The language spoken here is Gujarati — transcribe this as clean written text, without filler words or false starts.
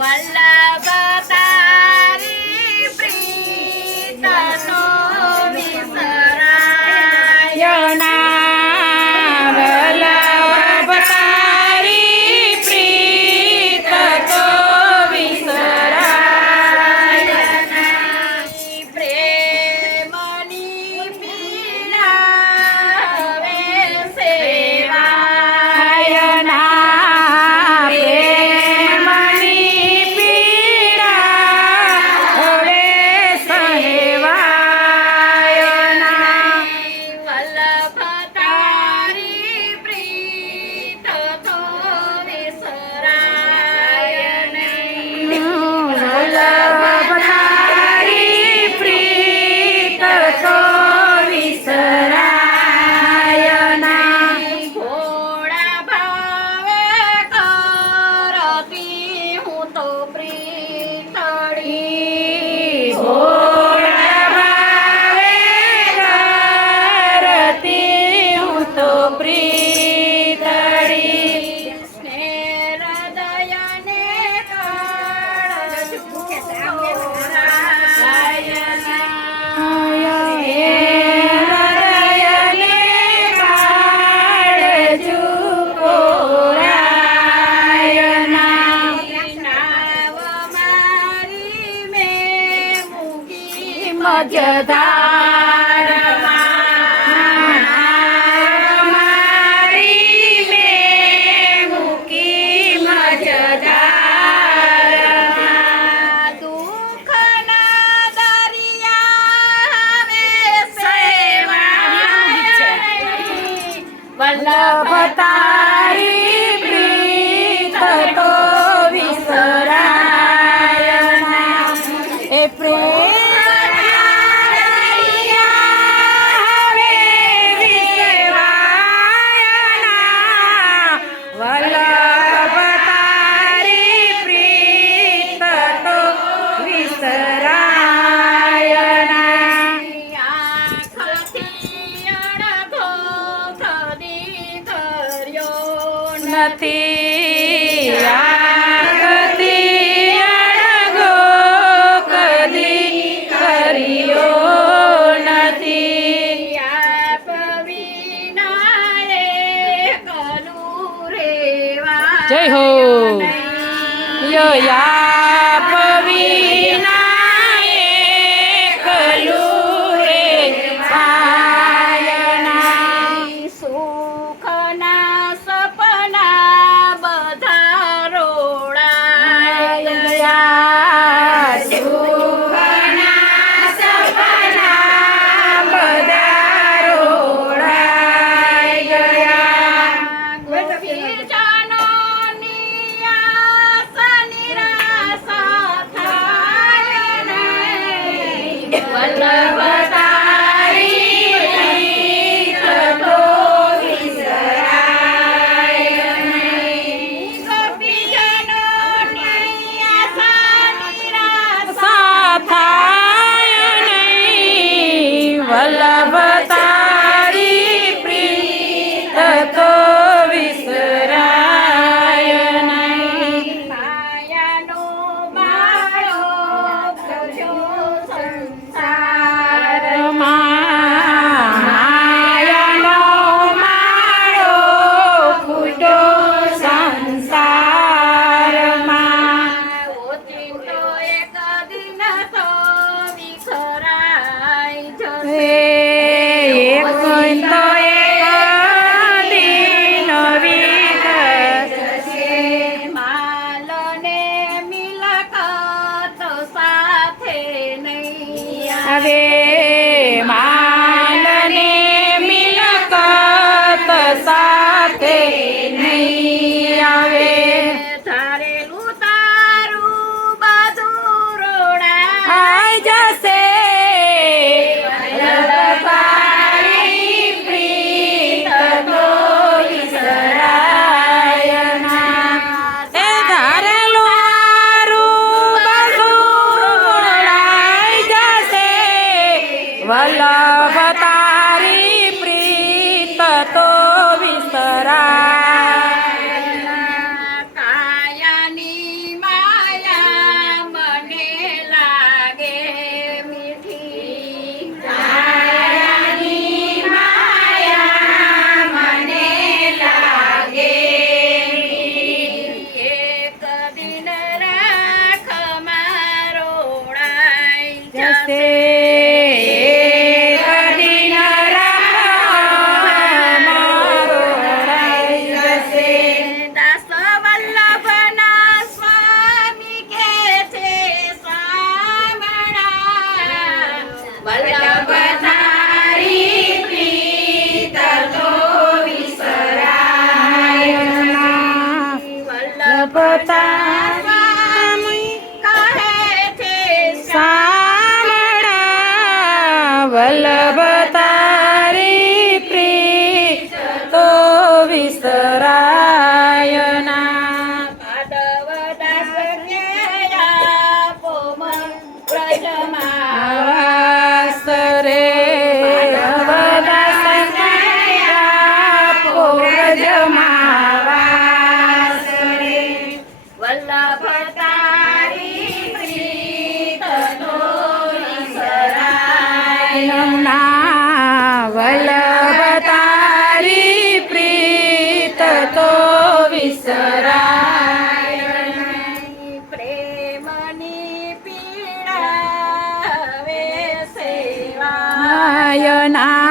વલ્લભ તારી પ્રીત તો વિસરાય ના વલ્લભ તારી પ્રીત તો વિસરાય પ્રેમની પીડા હવે સેવાય ના પ્રેમની પીડા હવે સહેવાય ના વલ્લભ તારી પ્રીત તો વિસરાય નહીં વલ્લભ તારી પ્રીત તો વિસરાય ના ઘોડા ભાવે કરતી હું તો પ્રીતડી ઘોડા ભાવે કરતી હું તો પ્રીતડી સ્નેહ હૃદયને કાળજુ કોરાય હૃદયને કાળજુ કોરાય ના નાવ મારી મેં મૂકી મજધારમાં મારી મેં મૂકી મજધારમાં દુઃખના દરિયા હવે સેવાય વલ્લભ તારી પ્રીત તો વિસરાય ના એ વલ્લભ તારી પ્રીત તો વિસરાય ના આંખથી અડધો કદી કર્યો નથી આંખથી અડગો કદી કર્યો નથી આપ વિના એકલું રેવાય જય હો નહીં. આપ વિના એકલું રેવાય ના સુખના સપના બધા રોડાય ગયા. સુખના સપના બધા રોડાઈ ગયા ગોપીજનોની આશા નિરાશા થાય સ્વામી કહે છે સામળા વલ્લભ તારી પ્રીત તો વિસરાય ના. માધવદાસ કે આપો વ્રજમાં આવાસ રે વદાસ આપો વ્રજમાં વાસ રે. વલ્લભ તારી પ્રીત તો વિસરાય ના વલ્લભ તારી પ્રીત તો વિસરાય નહીં. પ્રેમની પીડા હવે સેવા નાયના